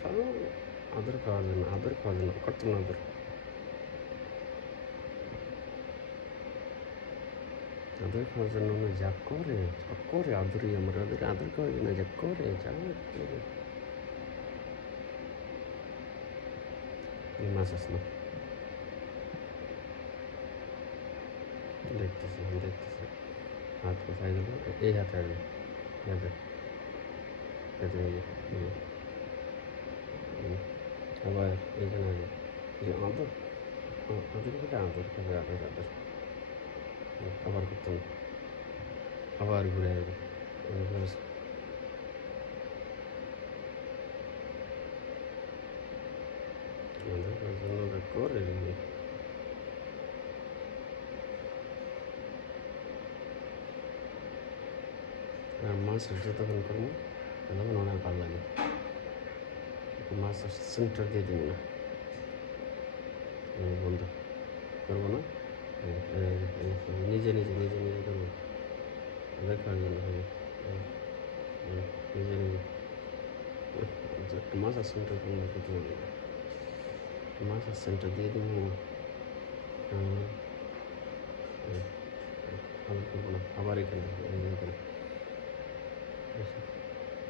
খাওয়া আদর খাওয়ার জন্য করতাম না আদর। আদর খাওয়ার জন্য উনি যা করে আদরই আমার আদর খাওয়ার জন্য যা করে এই মাছ আসলো দেখতেছি হাত কোথায় গেল? এই হাতে আসবে, হাতে হাতে আবার এইখানে আসবে, যে আদর আদর করে আদর আবার করতাম, আবার ঘুরে আসবে। আদর করার জন্য ওরা করে আর মাছ যতক্ষণ করবো ততক্ষণ অনেক ভালো লাগে। মাছ সেন্টার দিয়ে দিব না বন্ধ করবো না, নিজে করবো দেখার জন্য হবে নিজে একটা মাছ সেন্টার করতে হবে, মাছ সেন্টার দিয়ে দিব। আবার করবো না, আবার এখানে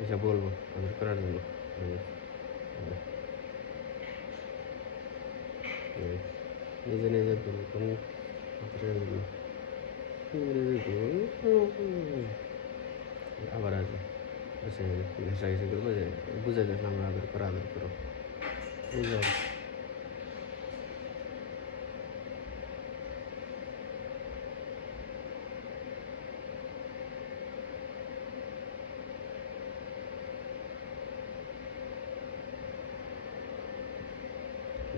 এসে বলবো আদর করার জন্য। নিজে করবো কোনো আবার আসবে এসে ঘেঁষাঘেঁষি করবো, যে বুঝে দেখলাম আদর করো বুঝলাম।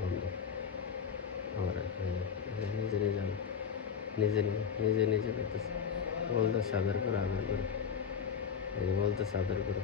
বন্ধ আবার নিজে করতেছে, বলতেছে আদর করো এই যে বলতেছে আদর করো।